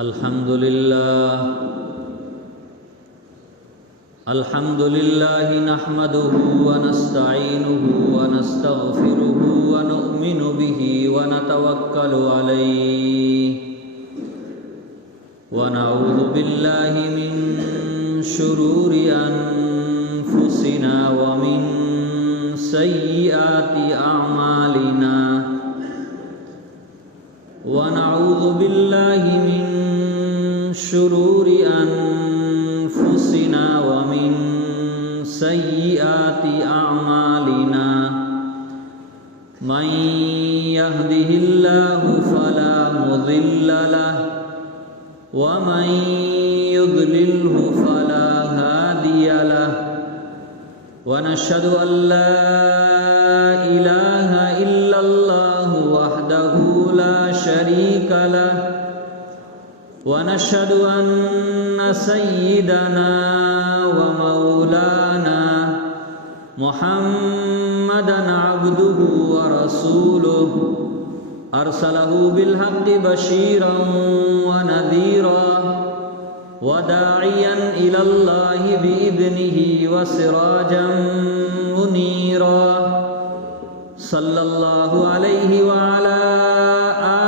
الحمد لله نحمده ونستعينه ونستغفره ونؤمن به ونتوكل عليه ونعوذ بالله من شرور أنفسنا ومن سيئات أعمالنا ونعوذ بالله من شرور أنفسنا ومن سيئات أعمالنا من يهده الله فلا مضل له ومن يضلله فلا هادي له ونشهد أن لا إله إلا الله وحده لا شريك له ونشهد أن سيدنا ومولانا محمدا عبده ورسوله أرسله بالحق بشيرا ونذيرا وداعيا إلى الله بإذنه وسراجا منيرا صلى الله عليه وعلى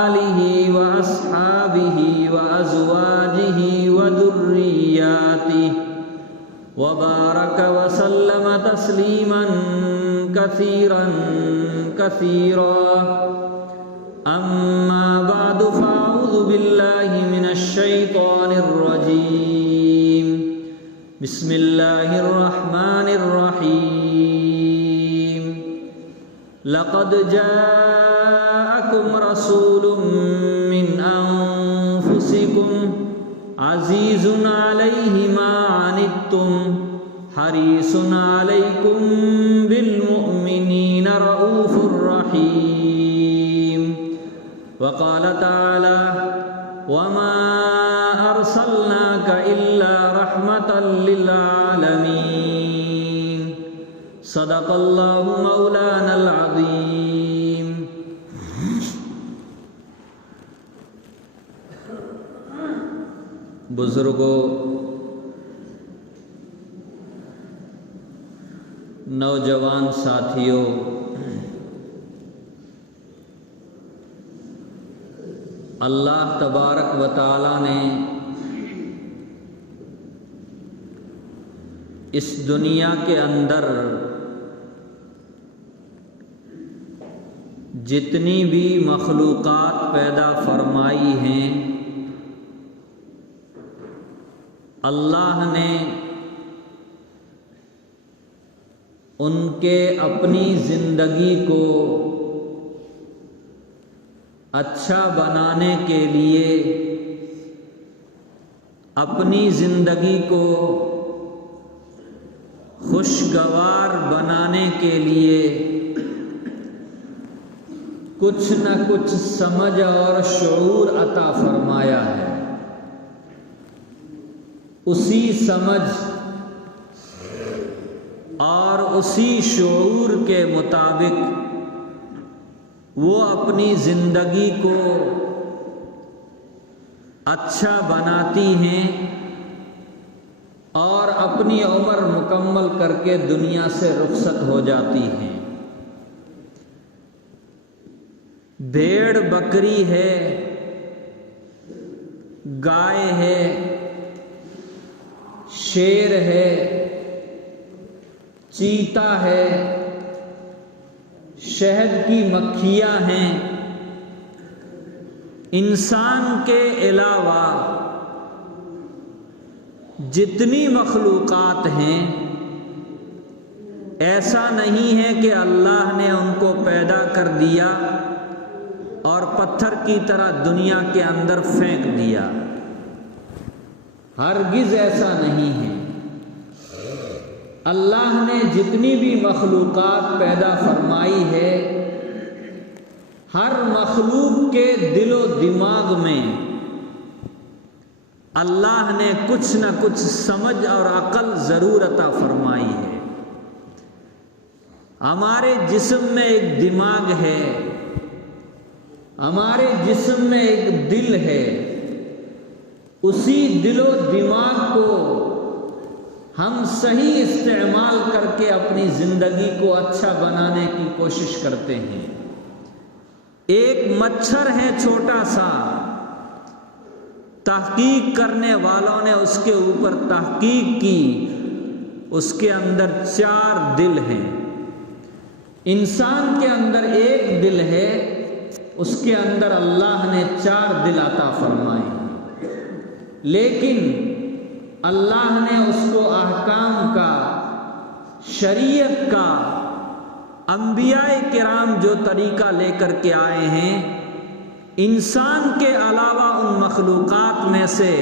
آله وأصحابه وأزواجه وذرياته وبارك وسلم تسليما كثيرا كثيرا أما بعد فأعوذ بالله من الشيطان الرجيم بسم الله الرحمن الرحيم لقد جاءكم رسول من أنفسكم عزيز عليه ما عنتم حريص عليكم بالمؤمنين رؤوف رحيم وقال تعالى وما أرسلناك إلا رحمة للعالمين صدق الله مولانا العظيم بزرگوں، نوجوان ساتھیوں، اللہ تبارک و تعالی نے اس دنیا کے اندر جتنی بھی مخلوقات پیدا فرمائی ہیں، اللہ نے ان کے اپنی زندگی کو اچھا بنانے کے لیے، اپنی زندگی کو خوشگوار بنانے کے لیے کچھ نہ کچھ سمجھ اور شعور عطا فرمایا ہے۔ اسی سمجھ اور اسی شعور کے مطابق وہ اپنی زندگی کو اچھا بناتی ہیں اور اپنی عمر مکمل کر کے دنیا سے رخصت ہو جاتی ہیں۔ بھیڑ بکری ہے، گائے ہے، شیر ہے، چیتا ہے، شہد کی مکھیاں ہیں، انسان کے علاوہ جتنی مخلوقات ہیں، ایسا نہیں ہے کہ اللہ نے ان کو پیدا کر دیا اور پتھر کی طرح دنیا کے اندر پھینک دیا۔ ہرگز ایسا نہیں ہے۔ اللہ نے جتنی بھی مخلوقات پیدا فرمائی ہے، ہر مخلوق کے دل و دماغ میں اللہ نے کچھ نہ کچھ سمجھ اور عقل ضرور عطا فرمائی ہے۔ ہمارے جسم میں ایک دماغ ہے، ہمارے جسم میں ایک دل ہے، اسی دل و دماغ کو ہم صحیح استعمال کر کے اپنی زندگی کو اچھا بنانے کی کوشش کرتے ہیں۔ ایک مچھر ہے چھوٹا سا، تحقیق کرنے والوں نے اس کے اوپر تحقیق کی، اس کے اندر 4 دل ہیں۔ انسان کے اندر ایک دل ہے، اس کے اندر اللہ نے 4 دل عطا فرمائے، لیکن اللہ نے اس کو احکام کا، شریعت کا، انبیاء کرام جو طریقہ لے کر کے آئے ہیں، انسان کے علاوہ ان مخلوقات میں سے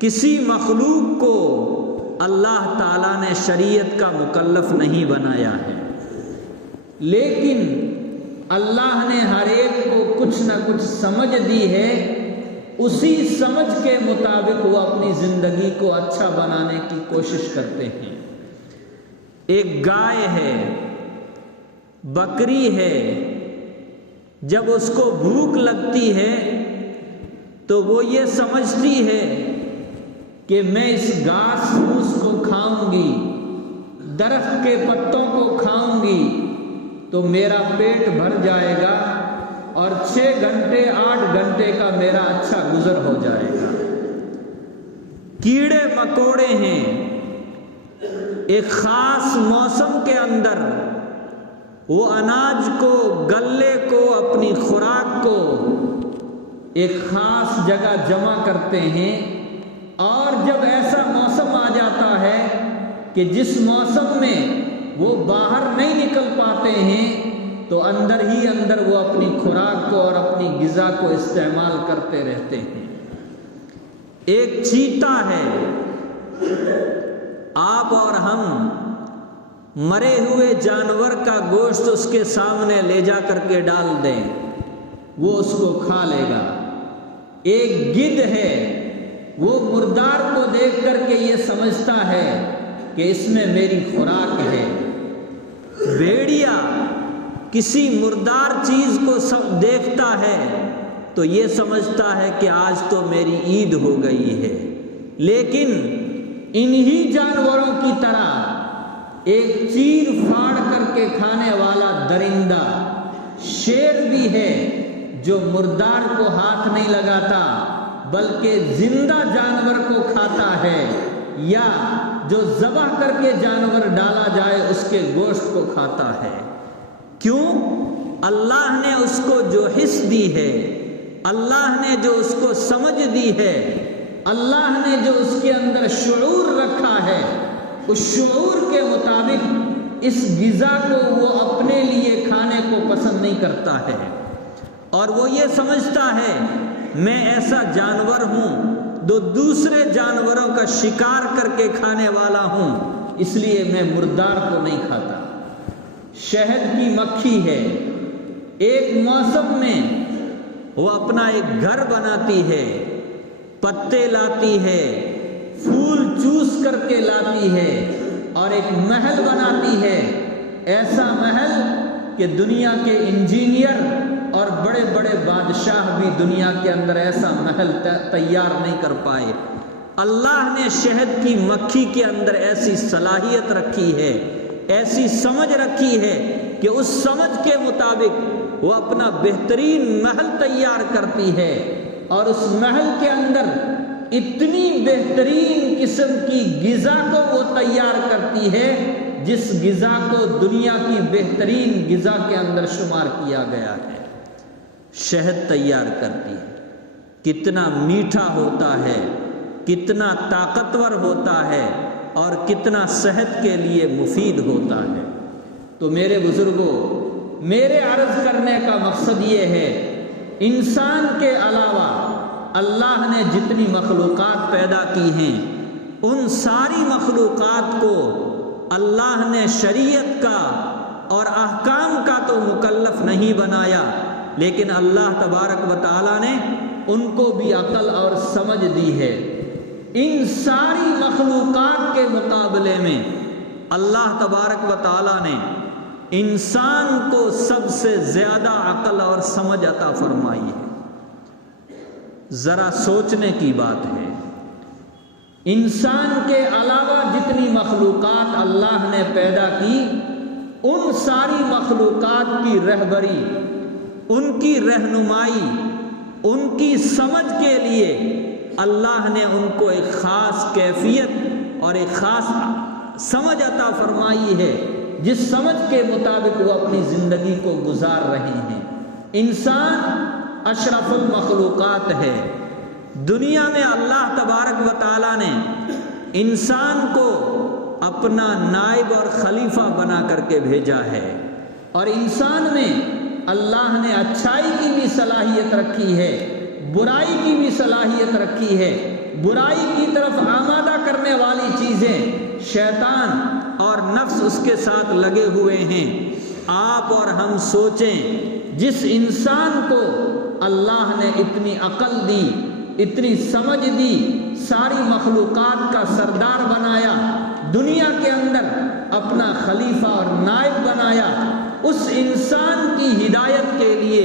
کسی مخلوق کو اللہ تعالیٰ نے شریعت کا مکلف نہیں بنایا ہے، لیکن اللہ نے ہر ایک کو کچھ نہ کچھ سمجھ دی ہے، اسی سمجھ کے مطابق وہ اپنی زندگی کو اچھا بنانے کی کوشش کرتے ہیں۔ ایک گائے ہے، بکری ہے، جب اس کو بھوک لگتی ہے تو وہ یہ سمجھتی ہے کہ میں اس گھاس پھوس کو کھاؤں گی، درخت کے پتوں کو کھاؤں گی تو میرا پیٹ بھر جائے گا اور 6 گھنٹے 8 گھنٹے کا میرا اچھا گزر ہو جائے گا۔ کیڑے مکوڑے ہیں، ایک خاص موسم کے اندر وہ اناج کو، غلے کو، اپنی خوراک کو ایک خاص جگہ جمع کرتے ہیں، اور جب ایسا موسم آ جاتا ہے کہ جس موسم میں وہ باہر نہیں نکل پاتے ہیں تو اندر ہی اندر وہ اپنی خوراک کو اور اپنی غذا کو استعمال کرتے رہتے ہیں۔ ایک چیتا ہے، آپ اور ہم مرے ہوئے جانور کا گوشت اس کے سامنے لے جا کر کے ڈال دیں، وہ اس کو کھا لے گا۔ ایک گدھ ہے، وہ مردار کو دیکھ کر کے یہ سمجھتا ہے کہ اس میں میری خوراک ہے۔ بھیڑیا کسی مردار چیز کو سب دیکھتا ہے تو یہ سمجھتا ہے کہ آج تو میری عید ہو گئی ہے، لیکن انہی جانوروں کی طرح ایک چیر پھاڑ کر کے کھانے والا درندہ شیر بھی ہے جو مردار کو ہاتھ نہیں لگاتا بلکہ زندہ جانور کو کھاتا ہے، یا جو ذبح کر کے جانور ڈالا جائے اس کے گوشت کو کھاتا ہے۔ کیوں؟ اللہ نے اس کو جو حس دی ہے، اللہ نے جو اس کو سمجھ دی ہے، اللہ نے جو اس کے اندر شعور رکھا ہے، اس شعور کے مطابق اس غذا کو وہ اپنے لیے کھانے کو پسند نہیں کرتا ہے، اور وہ یہ سمجھتا ہے میں ایسا جانور ہوں جو دوسرے جانوروں کا شکار کر کے کھانے والا ہوں، اس لیے میں مردار کو نہیں کھاتا۔ شہد کی مکھی ہے، ایک موسم میں وہ اپنا ایک گھر بناتی ہے، پتے لاتی ہے، پھول چوس کر کے لاتی ہے اور ایک محل بناتی ہے، ایسا محل کہ دنیا کے انجینئر اور بڑے بڑے بادشاہ بھی دنیا کے اندر ایسا محل تیار نہیں کر پائے۔ اللہ نے شہد کی مکھی کے اندر ایسی صلاحیت رکھی ہے، ایسی سمجھ رکھی ہے کہ اس سمجھ کے مطابق وہ اپنا بہترین محل تیار کرتی ہے، اور اس محل کے اندر اتنی بہترین قسم کی غذا کو وہ تیار کرتی ہے جس غذا کو دنیا کی بہترین غذا کے اندر شمار کیا گیا ہے۔ شہد تیار کرتی ہے، کتنا میٹھا ہوتا ہے، کتنا طاقتور ہوتا ہے اور کتنا صحت کے لیے مفید ہوتا ہے۔ تو میرے بزرگوں، میرے عرض کرنے کا مقصد یہ ہے، انسان کے علاوہ اللہ نے جتنی مخلوقات پیدا کی ہیں ان ساری مخلوقات کو اللہ نے شریعت کا اور احکام کا تو مکلف نہیں بنایا، لیکن اللہ تبارک و تعالیٰ نے ان کو بھی عقل اور سمجھ دی ہے۔ ان ساری مخلوقات کے مقابلے میں اللہ تبارک و تعالیٰ نے انسان کو سب سے زیادہ عقل اور سمجھ عطا فرمائی ہے۔ ذرا سوچنے کی بات ہے۔ انسان کے علاوہ جتنی مخلوقات اللہ نے پیدا کی، ان ساری مخلوقات کی رہبری، ان کی رہنمائی، ان کی سمجھ کے لیے اللہ نے ان کو ایک خاص کیفیت اور ایک خاص سمجھ عطا فرمائی ہے، جس سمجھ کے مطابق وہ اپنی زندگی کو گزار رہے ہیں۔ انسان اشرف المخلوقات ہے۔ دنیا میں اللہ تبارک و تعالیٰ نے انسان کو اپنا نائب اور خلیفہ بنا کر کے بھیجا ہے، اور انسان میں اللہ نے اچھائی کی بھی صلاحیت رکھی ہے، برائی کی بھی صلاحیت رکھی ہے۔ برائی کی طرف آمادہ کرنے والی چیزیں شیطان اور نفس اس کے ساتھ لگے ہوئے ہیں۔ آپ اور ہم سوچیں، جس انسان کو اللہ نے اتنی عقل دی، اتنی سمجھ دی، ساری مخلوقات کا سردار بنایا، دنیا کے اندر اپنا خلیفہ اور نائب بنایا، اس انسان کی ہدایت کے لیے،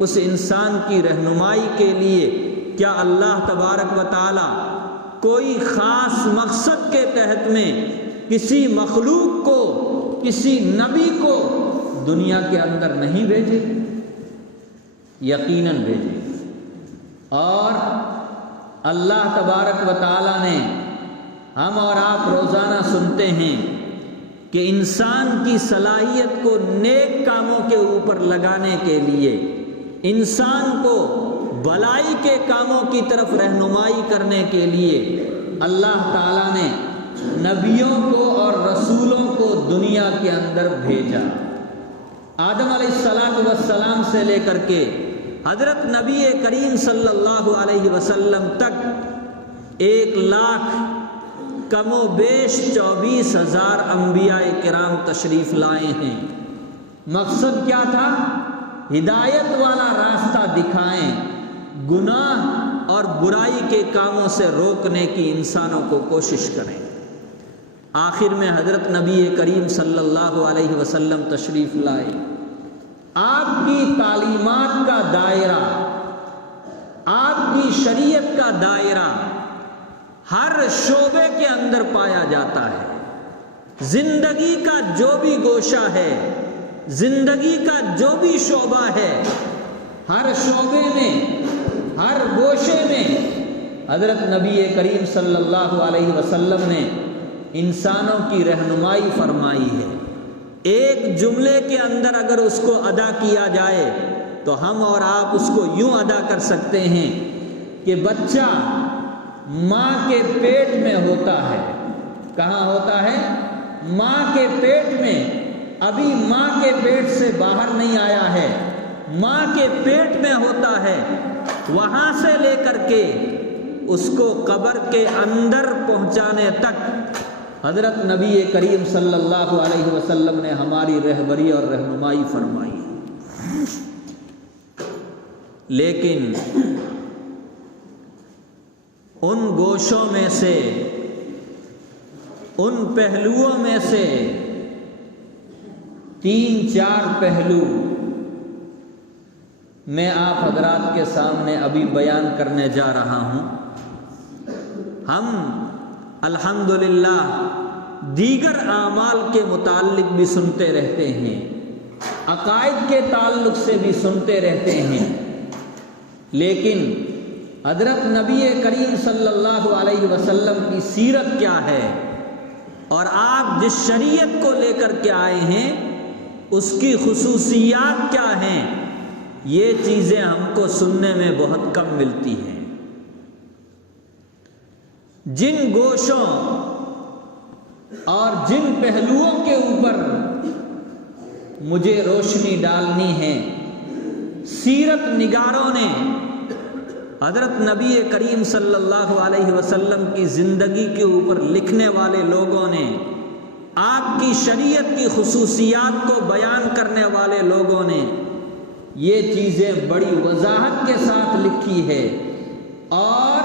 اس انسان کی رہنمائی کے لیے کیا اللہ تبارک و تعالی کوئی خاص مقصد کے تحت میں کسی مخلوق کو، کسی نبی کو دنیا کے اندر نہیں بھیجے؟ یقیناً بھیجے۔ اور اللہ تبارک و تعالی نے، ہم اور آپ روزانہ سنتے ہیں کہ انسان کی صلاحیت کو نیک کاموں کے اوپر لگانے کے لیے، انسان کو بھلائی کے کاموں کی طرف رہنمائی کرنے کے لیے اللہ تعالیٰ نے نبیوں کو اور رسولوں کو دنیا کے اندر بھیجا۔ آدم علیہ السلام سے لے کر کے حضرت نبی کریم صلی اللہ علیہ وسلم تک 1,00,000 کم و بیش 24,000 انبیاء کرام تشریف لائے ہیں۔ مقصد کیا تھا؟ ہدایت والا راستہ دکھائیں، گناہ اور برائی کے کاموں سے روکنے کی انسانوں کو کوشش کریں۔ آخر میں حضرت نبی کریم صلی اللہ علیہ وسلم تشریف لائے۔ آپ کی تعلیمات کا دائرہ، آپ کی شریعت کا دائرہ ہر شعبے کے اندر پایا جاتا ہے۔ زندگی کا جو بھی گوشہ ہے، زندگی کا جو بھی شعبہ ہے، ہر شعبے میں، ہر گوشے میں حضرت نبی کریم صلی اللہ علیہ وسلم نے انسانوں کی رہنمائی فرمائی ہے۔ ایک جملے کے اندر اگر اس کو ادا کیا جائے تو ہم اور آپ اس کو یوں ادا کر سکتے ہیں کہ بچہ ماں کے پیٹ میں ہوتا ہے۔ کہاں ہوتا ہے؟ ماں کے پیٹ میں۔ ابھی ماں کے پیٹ سے باہر نہیں آیا ہے، ماں کے پیٹ میں ہوتا ہے۔ وہاں سے لے کر کے اس کو قبر کے اندر پہنچانے تک حضرت نبی کریم صلی اللہ علیہ وسلم نے ہماری رہبری اور رہنمائی فرمائی۔ لیکن ان گوشوں میں سے، ان پہلوؤں میں سے 3-4 پہلو میں آپ حضرات کے سامنے ابھی بیان کرنے جا رہا ہوں۔ ہم الحمدللہ دیگر اعمال کے متعلق بھی سنتے رہتے ہیں، عقائد کے تعلق سے بھی سنتے رہتے ہیں، لیکن حضرت نبی کریم صلی اللہ علیہ وسلم کی سیرت کیا ہے اور آپ جس شریعت کو لے کر کے آئے ہیں اس کی خصوصیات کیا ہیں، یہ چیزیں ہم کو سننے میں بہت کم ملتی ہیں۔ جن گوشوں اور جن پہلوؤں کے اوپر مجھے روشنی ڈالنی ہے، سیرت نگاروں نے، حضرت نبی کریم صلی اللہ علیہ وسلم کی زندگی کے اوپر لکھنے والے لوگوں نے، آپ کی شریعت کی خصوصیات کو بیان کرنے والے لوگوں نے یہ چیزیں بڑی وضاحت کے ساتھ لکھی ہے، اور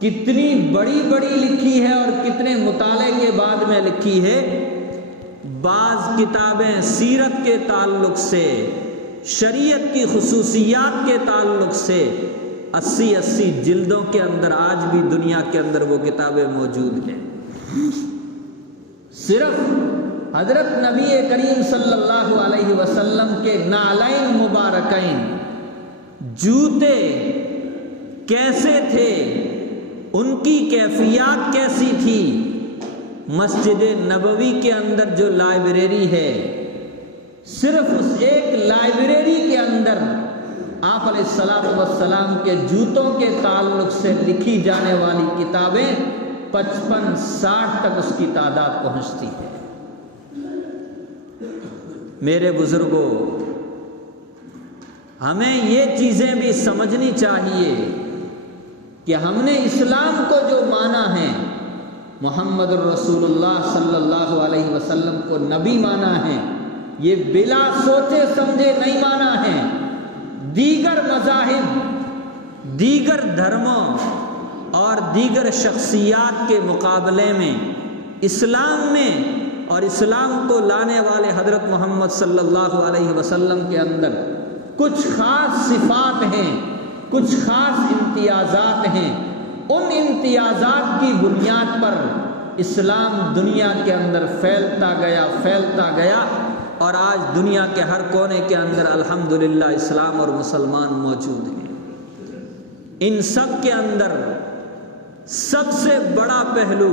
کتنی بڑی بڑی لکھی ہے اور کتنے مطالعے کے بعد میں لکھی ہے۔ بعض کتابیں سیرت کے تعلق سے، شریعت کی خصوصیات کے تعلق سے 80 جلدوں کے اندر آج بھی دنیا کے اندر وہ کتابیں موجود ہیں۔ صرف حضرت نبی کریم صلی اللہ علیہ وسلم کے نعلین مبارکین، جوتے کیسے تھے، ان کی کیفیات کیسی تھی، مسجد نبوی کے اندر جو لائبریری ہے، صرف اس ایک لائبریری کے اندر آپ علیہ الصلوۃ والسلام کے جوتوں کے تعلق سے لکھی جانے والی کتابیں 55-60 تک اس کی تعداد پہنچتی ہے۔ میرے بزرگوں، ہمیں یہ چیزیں بھی سمجھنی چاہیے کہ ہم نے اسلام کو جو مانا ہے، محمد الرسول اللہ صلی اللہ علیہ وسلم کو نبی مانا ہے، یہ بلا سوچے سمجھے نہیں مانا ہے۔ دیگر مذاہب، دیگر دھرموں اور دیگر شخصیات کے مقابلے میں اسلام میں اور اسلام کو لانے والے حضرت محمد صلی اللہ علیہ وسلم کے اندر کچھ خاص صفات ہیں، کچھ خاص امتیازات ہیں۔ ان امتیازات کی بنیاد پر اسلام دنیا کے اندر پھیلتا گیا اور آج دنیا کے ہر کونے کے اندر الحمدللہ اسلام اور مسلمان موجود ہیں۔ ان سب کے اندر سب سے بڑا پہلو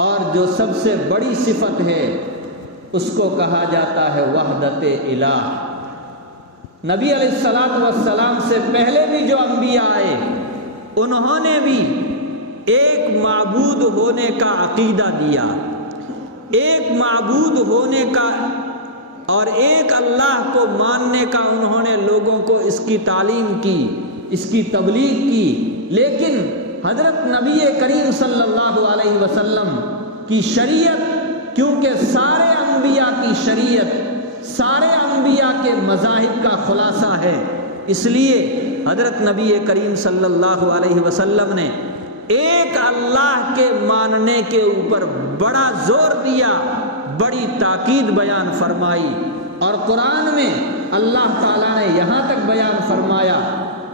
اور جو سب سے بڑی صفت ہے، اس کو کہا جاتا ہے وحدت الہ۔ نبی علیہ الصلوۃ والسلام سے پہلے بھی جو انبیاء آئے، انہوں نے بھی ایک معبود ہونے کا عقیدہ دیا، ایک معبود ہونے کا اور ایک اللہ کو ماننے کا انہوں نے لوگوں کو اس کی تعلیم کی، اس کی تبلیغ کی۔ لیکن حضرت نبی کریم صلی اللہ علیہ وسلم کی شریعت، کیونکہ سارے انبیاء کی شریعت سارے انبیاء کے مذاہب کا خلاصہ ہے، اس لیے حضرت نبی کریم صلی اللہ علیہ وسلم نے ایک اللہ کے ماننے کے اوپر بڑا زور دیا، بڑی تاکید بیان فرمائی۔ اور قرآن میں اللہ تعالیٰ نے یہاں تک بیان فرمایا،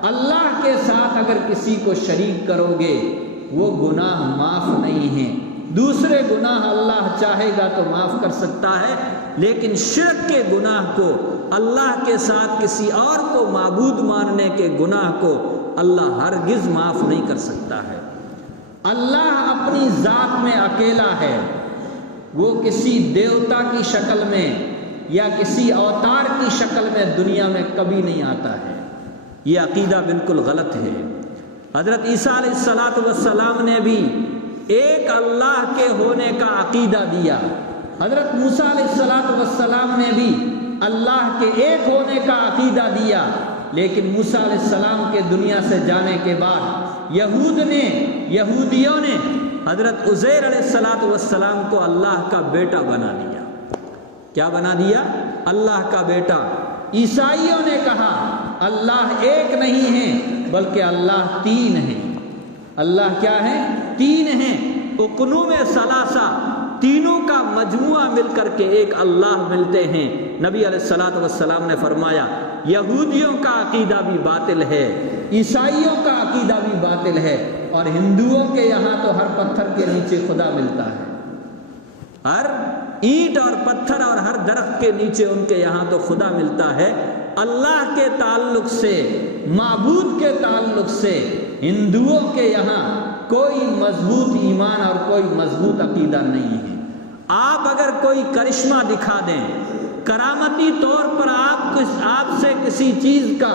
اللہ کے ساتھ اگر کسی کو شریک کرو گے وہ گناہ معاف نہیں ہیں۔ دوسرے گناہ اللہ چاہے گا تو معاف کر سکتا ہے، لیکن شرک کے گناہ کو، اللہ کے ساتھ کسی اور کو معبود ماننے کے گناہ کو اللہ ہرگز معاف نہیں کر سکتا ہے۔ اللہ اپنی ذات میں اکیلا ہے، وہ کسی دیوتا کی شکل میں یا کسی اوتار کی شکل میں دنیا میں کبھی نہیں آتا ہے۔ یہ عقیدہ بالکل غلط ہے۔ حضرت عیسیٰ علیہ الصلوۃ والسلام نے بھی ایک اللہ کے ہونے کا عقیدہ دیا، حضرت موسیٰ علیہ الصلوۃ والسلام نے بھی اللہ کے ایک ہونے کا عقیدہ دیا، لیکن موسیٰ علیہ السلام کے دنیا سے جانے کے بعد یہودیوں نے حضرت عزیر علیہ الصلوۃ والسلام کو اللہ کا بیٹا بنا دیا۔ کیا بنا دیا؟ اللہ کا بیٹا۔ عیسائیوں نے کہا اللہ ایک نہیں ہے بلکہ اللہ تین ہے۔ اللہ کیا ہے؟ تین ہیں۔ اقنوم ثلاثہ، تینوں کا مجموعہ مل کر کے ایک اللہ ملتے ہیں۔ نبی علیہ الصلوۃ والسلام نے فرمایا یہودیوں کا عقیدہ بھی باطل ہے، عیسائیوں کا عقیدہ بھی باطل ہے، اور ہندوؤں کے یہاں تو ہر پتھر کے نیچے خدا ملتا ہے، ہر اینٹ اور پتھر اور ہر درخت کے نیچے ان کے یہاں تو خدا ملتا ہے۔ اللہ کے تعلق سے، معبود کے تعلق سے ہندوؤں کے یہاں کوئی مضبوط ایمان اور کوئی مضبوط عقیدہ نہیں ہے۔ آپ اگر کوئی کرشمہ دکھا دیں، کرامتی طور پر آپ سے کسی چیز کا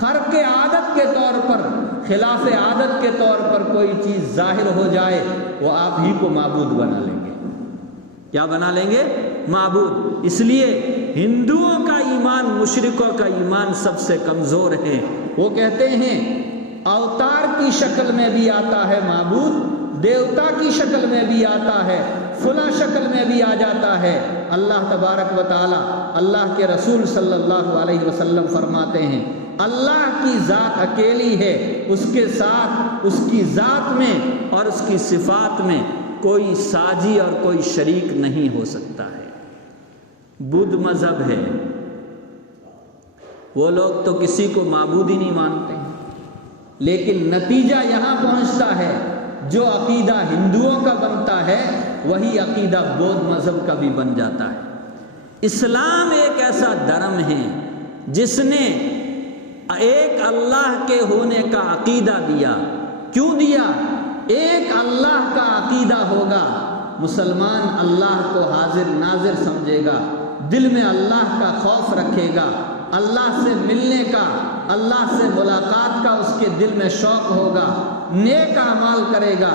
خرق عادت کے طور پر، خلاف عادت کے طور پر کوئی چیز ظاہر ہو جائے، وہ آپ ہی کو معبود بنا لیں گے۔ کیا بنا لیں گے؟ معبود۔ اس لیے ہندوؤں کا ایمان، مشرکوں کا ایمان سب سے کمزور ہے۔ وہ کہتے ہیں اوتار کی شکل میں بھی آتا ہے معبود، دیوتا کی شکل میں بھی آتا ہے، فلاں شکل میں بھی آ جاتا ہے۔ اللہ تبارک و تعالی، اللہ کے رسول صلی اللہ علیہ وسلم فرماتے ہیں اللہ کی ذات اکیلی ہے، اس کے ساتھ، اس کی ذات میں اور اس کی صفات میں کوئی ساجی اور کوئی شریک نہیں ہو سکتا ہے۔ بدھ مذہب ہے، وہ لوگ تو کسی کو معبود ہی نہیں مانتے ہیں، لیکن نتیجہ یہاں پہنچتا ہے، جو عقیدہ ہندوؤں کا بنتا ہے وہی عقیدہ بودھ مذہب کا بھی بن جاتا ہے۔ اسلام ایک ایسا دھرم ہے جس نے ایک اللہ کے ہونے کا عقیدہ دیا۔ کیوں دیا؟ ایک اللہ کا عقیدہ ہوگا، مسلمان اللہ کو حاضر ناظر سمجھے گا، دل میں اللہ کا خوف رکھے گا، اللہ سے ملنے کا، اللہ سے ملاقات کا اس کے دل میں شوق ہوگا، نیک اعمال کرے گا،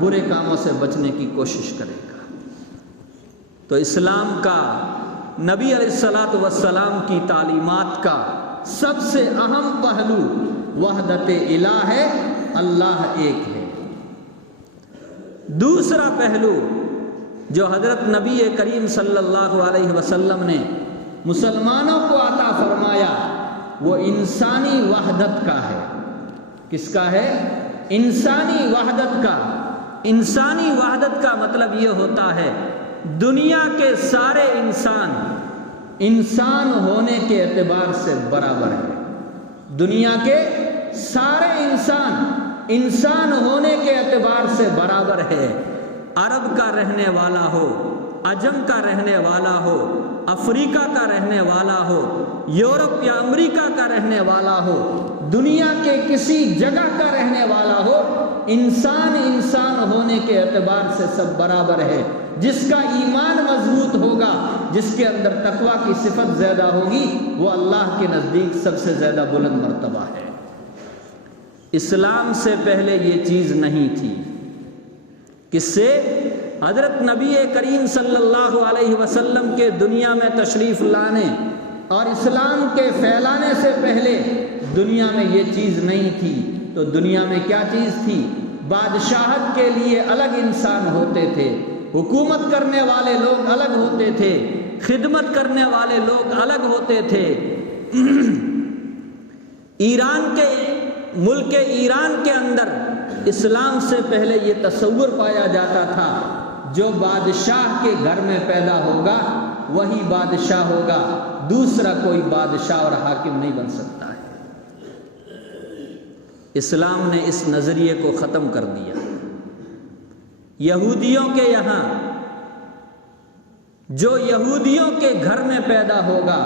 برے کاموں سے بچنے کی کوشش کرے گا۔ تو اسلام کا، نبی علیہ الصلوۃ والسلام کی تعلیمات کا سب سے اہم پہلو وحدت الہ ہے، اللہ ایک ہے۔ دوسرا پہلو جو حضرت نبی کریم صلی اللہ علیہ وسلم نے مسلمانوں کو عطا فرمایا وہ انسانی وحدت کا ہے۔ کس کا ہے؟ انسانی وحدت کا۔ انسانی وحدت کا مطلب یہ ہوتا ہے دنیا کے سارے انسان انسان ہونے کے اعتبار سے برابر ہے۔ دنیا کے سارے انسان انسان ہونے کے اعتبار سے برابر ہے۔ عرب کا رہنے والا ہو، عجم کا رہنے والا ہو، افریقہ کا رہنے والا ہو، یورپ یا امریکہ کا رہنے والا ہو، دنیا کے کسی جگہ کا رہنے والا ہو، انسان انسان ہونے کے اعتبار سے سب برابر ہے۔ جس کا ایمان مضبوط ہوگا، جس کے اندر تقویٰ کی صفت زیادہ ہوگی، وہ اللہ کے نزدیک سب سے زیادہ بلند مرتبہ ہے۔ اسلام سے پہلے یہ چیز نہیں تھی۔ کس سے؟ حضرت نبی کریم صلی اللہ علیہ وسلم کے دنیا میں تشریف لانے اور اسلام کے پھیلانے سے پہلے دنیا میں یہ چیز نہیں تھی۔ تو دنیا میں کیا چیز تھی؟ بادشاہت کے لیے الگ انسان ہوتے تھے، حکومت کرنے والے لوگ الگ ہوتے تھے، خدمت کرنے والے لوگ الگ ہوتے تھے۔ ملک ایران کے اندر اسلام سے پہلے یہ تصور پایا جاتا تھا جو بادشاہ کے گھر میں پیدا ہوگا وہی بادشاہ ہوگا، دوسرا کوئی بادشاہ اور حاکم نہیں بن سکتا ہے۔ اسلام نے اس نظریے کو ختم کر دیا۔ یہودیوں کے یہاں جو یہودیوں کے گھر میں پیدا ہوگا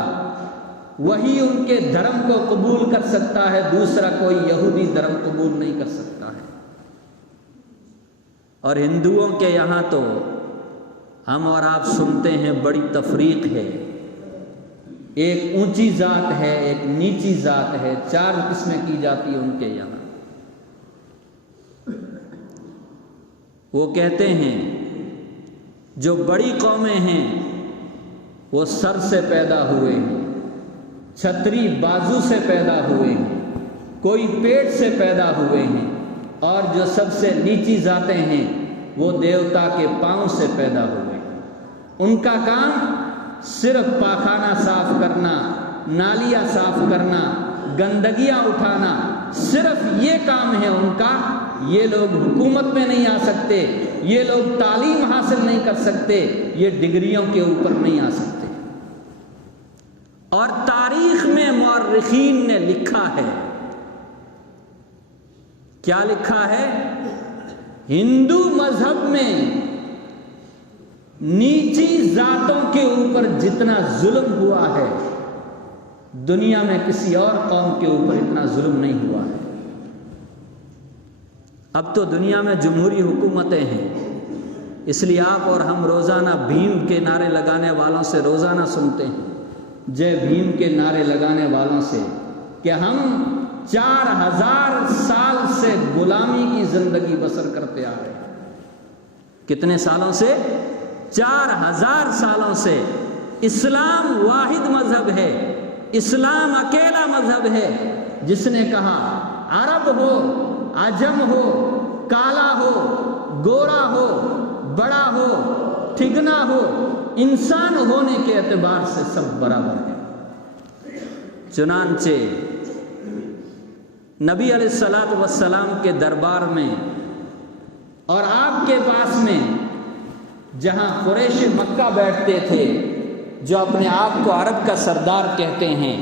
وہی ان کے دھرم کو قبول کر سکتا ہے، دوسرا کوئی یہودی دھرم قبول نہیں کر سکتا ہے۔ اور ہندوؤں کے یہاں تو ہم اور آپ سنتے ہیں بڑی تفریق ہے، ایک اونچی ذات ہے، ایک نیچی ذات ہے، 4 قسمیں کی جاتی ہیں ان کے یہاں۔ وہ کہتے ہیں جو بڑی قومیں ہیں وہ سر سے پیدا ہوئے ہیں، چھتری بازو سے پیدا ہوئے ہیں، کوئی پیٹ سے پیدا ہوئے ہیں، اور جو سب سے نیچی ذاتیں ہیں وہ دیوتا کے پاؤں سے پیدا ہوئے ہیں۔ ان کا کام صرف پاخانہ صاف کرنا، نالیاں صاف کرنا، گندگیاں اٹھانا، صرف یہ کام ہے ان کا۔ یہ لوگ حکومت میں نہیں آ سکتے، یہ لوگ تعلیم حاصل نہیں کر سکتے، یہ ڈگریوں کے اوپر نہیں آ سکتے۔ اور تاریخ میں مورخین نے لکھا ہے، کیا لکھا ہے؟ ہندو مذہب میں نیچی ذاتوں کے اوپر جتنا ظلم ہوا ہے دنیا میں کسی اور قوم کے اوپر اتنا ظلم نہیں ہوا ہے۔ اب تو دنیا میں جمہوری حکومتیں ہیں، اس لیے آپ اور ہم روزانہ بھیم کے نعرے لگانے والوں سے روزانہ سنتے ہیں، جے بھیم کے نعرے لگانے والوں سے، کہ ہم 4000 سال سے غلامی کی زندگی بسر کرتے آ رہے ہیں۔ کتنے سالوں سے؟ 4000 سالوں سے۔ اسلام واحد مذہب ہے، اسلام اکیلا مذہب ہے جس نے کہا عرب ہو، عجم ہو، کالا ہو، گورا ہو، بڑا ہو، ٹھگنا ہو، انسان ہونے کے اعتبار سے سب برابر ہے۔ چنانچہ نبی علیہ الصلوۃ والسلام کے دربار میں اور آپ کے پاس میں جہاں قریش مکہ بیٹھتے تھے، جو اپنے آپ کو عرب کا سردار کہتے ہیں،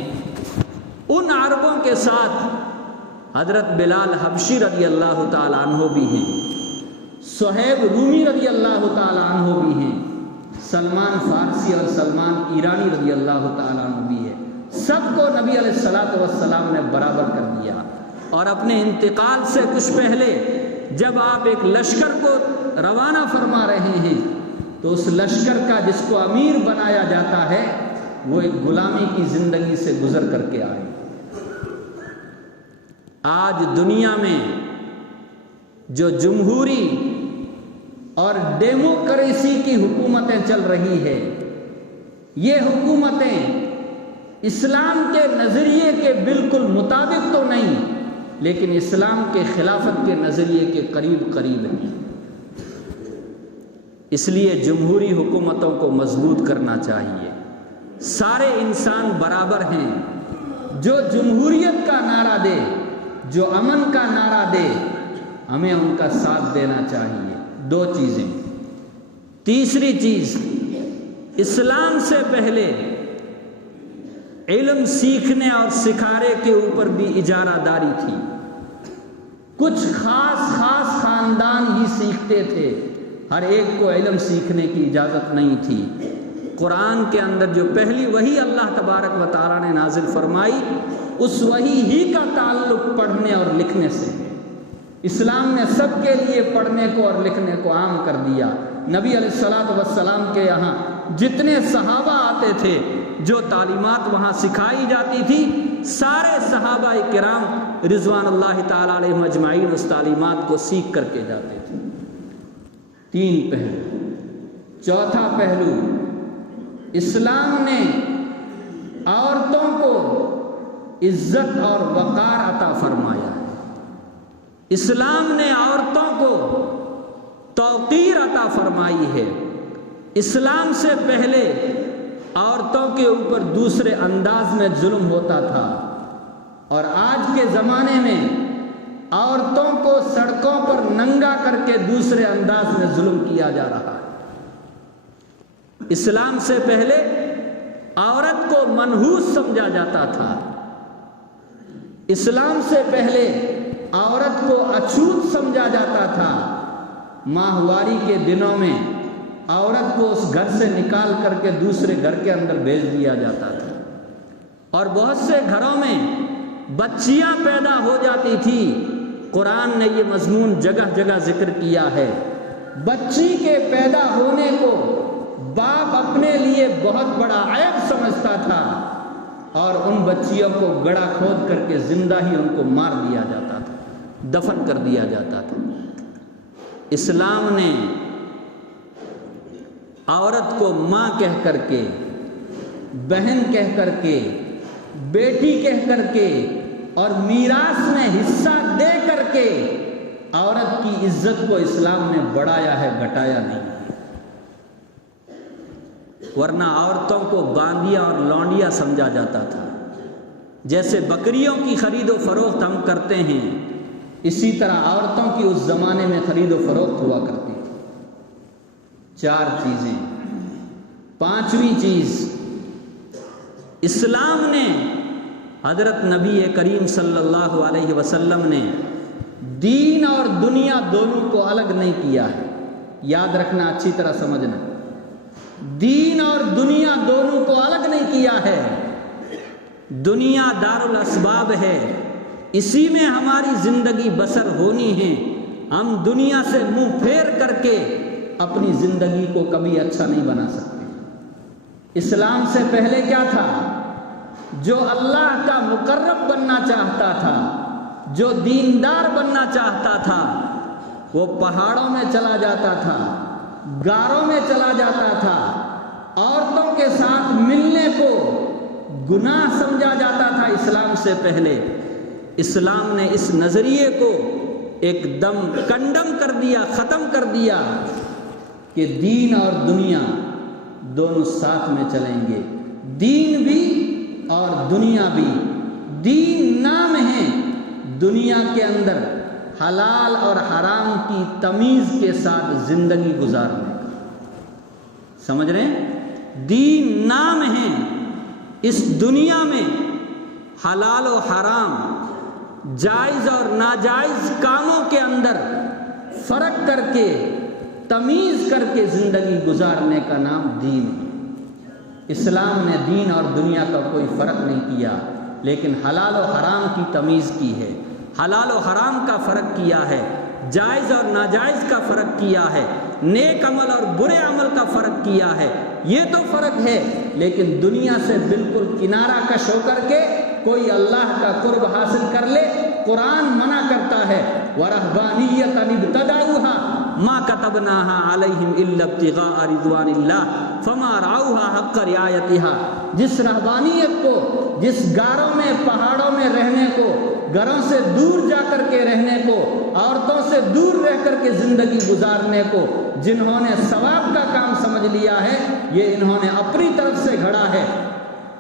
ان عربوں کے ساتھ حضرت بلال حبشی رضی اللہ تعالیٰ عنہ بھی ہیں، صہیب رومی رضی اللہ تعالیٰ عنہ بھی ہیں، سلمان فارسی اور سلمان ایرانی رضی اللہ تعالیٰ عنہ بھی ہے۔ سب کو نبی علیہ الصلوۃ والسلام نے برابر کر دیا، اور اپنے انتقال سے کچھ پہلے جب آپ ایک لشکر کو روانہ فرما رہے ہیں تو اس لشکر کا جس کو امیر بنایا جاتا ہے وہ ایک غلامی کی زندگی سے گزر کر کے آئے۔ آج دنیا میں جو جمہوری اور ڈیموکریسی کی حکومتیں چل رہی ہے، یہ حکومتیں اسلام کے نظریے کے بالکل مطابق تو نہیں، لیکن اسلام کے خلافت کے نظریے کے قریب قریب ہیں۔ اس لیے جمہوری حکومتوں کو مضبوط کرنا چاہیے۔ سارے انسان برابر ہیں۔ جو جمہوریت کا نعرہ دے، جو امن کا نعرہ دے، ہمیں ان کا ساتھ دینا چاہیے۔ دو چیزیں۔ تیسری چیز، اسلام سے پہلے علم سیکھنے اور سکھانے کے اوپر بھی اجارہ داری تھی۔ کچھ خاص خاندان ہی سیکھتے تھے، ہر ایک کو علم سیکھنے کی اجازت نہیں تھی۔ قرآن کے اندر جو پہلی وحی اللہ تبارک و تعالیٰ نے نازل فرمائی، اس وحی ہی کا تعلق پڑھنے اور لکھنے سے ہے۔ اسلام نے سب کے لیے پڑھنے کو اور لکھنے کو عام کر دیا۔ نبی علیہ الصلوۃ والسلام کے یہاں جتنے صحابہ آتے تھے، جو تعلیمات وہاں سکھائی جاتی تھی، سارے صحابہ کرام رضوان اللہ تعالیٰ علیہم اجمعین اس تعلیمات کو سیکھ کر کے جاتے تھے۔ 3 پہلو۔ چوتھا پہلو، اسلام نے عورتوں کو عزت اور وقار عطا فرمایا ہے۔ اسلام نے عورتوں کو توقیر عطا فرمائی ہے۔ اسلام سے پہلے عورتوں کے اوپر دوسرے انداز میں ظلم ہوتا تھا، اور آج کے زمانے میں عورتوں کو سڑکوں پر ننگا کر کے دوسرے انداز میں ظلم کیا جا رہا ہے۔ اسلام سے پہلے عورت کو منحوس سمجھا جاتا تھا۔ اسلام سے پہلے عورت کو اچھوت سمجھا جاتا تھا۔ ماہواری کے دنوں میں عورت کو اس گھر سے نکال کر کے دوسرے گھر کے اندر بھیج دیا جاتا تھا، اور بہت سے گھروں میں بچیاں پیدا ہو جاتی تھی۔ قرآن نے یہ مضمون جگہ جگہ ذکر کیا ہے۔ بچی کے پیدا ہونے کو باپ اپنے لیے بہت بڑا عیب سمجھتا تھا، اور ان بچیوں کو گڑھا کھود کر کے زندہ ہی ان کو مار دیا جاتا تھا، دفن کر دیا جاتا تھا۔ اسلام نے عورت کو ماں کہہ کر کے، بہن کہہ کر کے، بیٹی کہہ کر کے، اور میراث میں حصہ دے کر کے عورت کی عزت کو اسلام نے بڑھایا ہے، گھٹایا نہیں۔ ورنہ عورتوں کو باندیا اور لونڈیا سمجھا جاتا تھا۔ جیسے بکریوں کی خرید و فروخت ہم کرتے ہیں، اسی طرح عورتوں کی اس زمانے میں خرید و فروخت ہوا کرتی تھی۔ 4 چیزیں۔ 5ویں چیز، اسلام نے، حضرت نبی کریم صلی اللہ علیہ وسلم نے دین اور دنیا دونوں کو الگ نہیں کیا ہے۔ یاد رکھنا، اچھی طرح سمجھنا، دین اور دنیا دونوں کو الگ نہیں کیا ہے۔ دنیا دار الاسباب ہے، اسی میں ہماری زندگی بسر ہونی ہے۔ ہم دنیا سے منہ پھیر کر کے اپنی زندگی کو کبھی اچھا نہیں بنا سکتے۔ اسلام سے پہلے کیا تھا؟ جو اللہ کا مقرب بننا چاہتا تھا، جو دیندار بننا چاہتا تھا، وہ پہاڑوں میں چلا جاتا تھا، غاروں میں چلا جاتا تھا۔ عورتوں کے ساتھ ملنے کو گناہ سمجھا جاتا تھا اسلام سے پہلے۔ اسلام نے اس نظریے کو ایک دم کنڈم کر دیا، ختم کر دیا کہ دین اور دنیا دونوں ساتھ میں چلیں گے۔ دین بھی اور دنیا بھی۔ دین نام ہے، دنیا کے اندر حلال اور حرام کی تمیز کے ساتھ زندگی گزارنے کا۔ سمجھ رہے ہیں؟ دین نام ہے، اس دنیا میں حلال و حرام، جائز اور ناجائز کاموں کے اندر فرق کر کے تمیز کر کے زندگی گزارنے کا نام دین ہے۔ اسلام نے دین اور دنیا کا کوئی فرق نہیں کیا، لیکن حلال و حرام کی تمیز کی ہے، حلال و حرام کا فرق کیا ہے، جائز اور ناجائز کا فرق کیا ہے، نیک عمل اور برے عمل کا فرق کیا ہے۔ یہ تو فرق ہے، لیکن دنیا سے بالکل کنارہ کش ہو کر کے کوئی اللہ کا قرب حاصل کر لے، قرآن منع کرتا ہے وَرَهْبَانِيَّةً ابْتَدَعُوهَا مَا كَتَبْنَاهَا عَلَيْهِمْ إِلَّا ابْتِغَاءَ رِضْوَانِ اللَّهِ فَمَا رَعَوْهَا حَقَّ رِعَایَتِهَا، جس رہبانیت کو، جس گاروں میں پہاڑوں میں رہنے کو، گھروں سے دور جا کر کے رہنے کو، عورتوں سے دور رہ کر کے زندگی گزارنے کو جنہوں نے ثواب کا کام سمجھ لیا ہے، یہ انہوں نے اپنی طرف سے گھڑا ہے،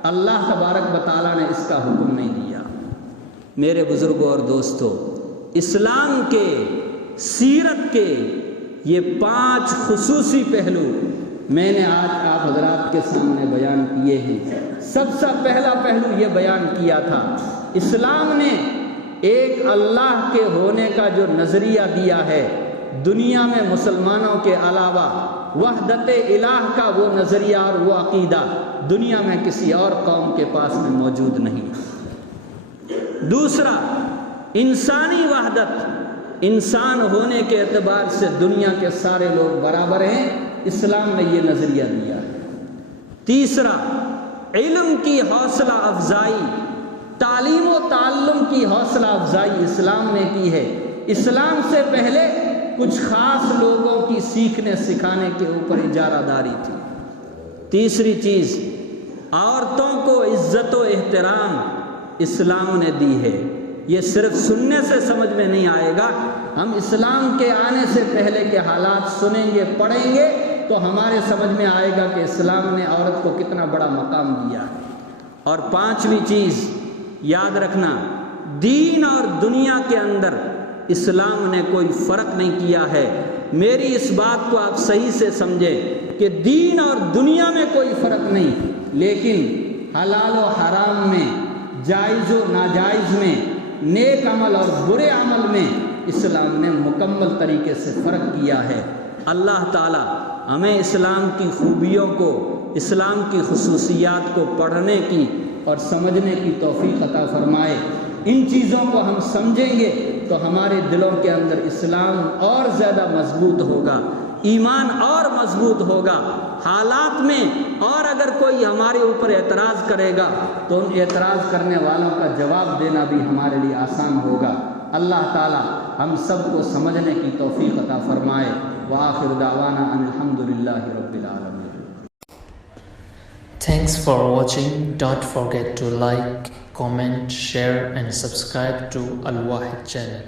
اللہ تبارک و تعالیٰ نے اس کا حکم نہیں دیا۔ میرے بزرگوں اور دوستو، اسلام کے، سیرت کے یہ 5 خصوصی پہلو میں نے آج آپ حضرات کے سامنے بیان کیے ہیں۔ سب سے پہلا پہلو یہ بیان کیا تھا، اسلام نے ایک اللہ کے ہونے کا جو نظریہ دیا ہے، دنیا میں مسلمانوں کے علاوہ وحدت الہ کا وہ نظریہ اور وہ عقیدہ دنیا میں کسی اور قوم کے پاس میں موجود نہیں۔ دوسرا، انسانی وحدت، انسان ہونے کے اعتبار سے دنیا کے سارے لوگ برابر ہیں، اسلام نے یہ نظریہ دیا ہے۔ تیسرا، علم کی حوصلہ افزائی، تعلیم و تعلم کی حوصلہ افزائی اسلام نے کی ہے۔ اسلام سے پہلے کچھ خاص لوگوں کی سیکھنے سکھانے کے اوپر اجارہ داری تھی۔ تیسری چیز، عورتوں کو عزت و احترام اسلام نے دی ہے۔ یہ صرف سننے سے سمجھ میں نہیں آئے گا، ہم اسلام کے آنے سے پہلے کے حالات سنیں گے، پڑھیں گے تو ہمارے سمجھ میں آئے گا کہ اسلام نے عورت کو کتنا بڑا مقام دیا ہے۔ اور 5ویں چیز یاد رکھنا، دین اور دنیا کے اندر اسلام نے کوئی فرق نہیں کیا ہے۔ میری اس بات کو آپ صحیح سے سمجھیں کہ دین اور دنیا میں کوئی فرق نہیں، لیکن حلال و حرام میں، جائز و ناجائز میں، نیک عمل اور برے عمل میں اسلام نے مکمل طریقے سے فرق کیا ہے۔ اللہ تعالی ہمیں اسلام کی خوبیوں کو، اسلام کی خصوصیات کو پڑھنے کی اور سمجھنے کی توفیق عطا فرمائے۔ ان چیزوں کو ہم سمجھیں گے تو ہمارے دلوں کے اندر اسلام اور زیادہ مضبوط ہوگا، ایمان اور مضبوط ہوگا۔ حالات میں اور اگر کوئی ہمارے اوپر اعتراض کرے گا تو ان اعتراض کرنے والوں کا جواب دینا بھی ہمارے لیے آسان ہوگا۔ اللہ تعالی ہم سب کو سمجھنے کی توفیق عطا فرمائے۔ وآخر دعوانا ان الحمدللہ رب العالمین۔ Thanks for watching. Don't forget to like, comment, share and subscribe to Al Wahid channel.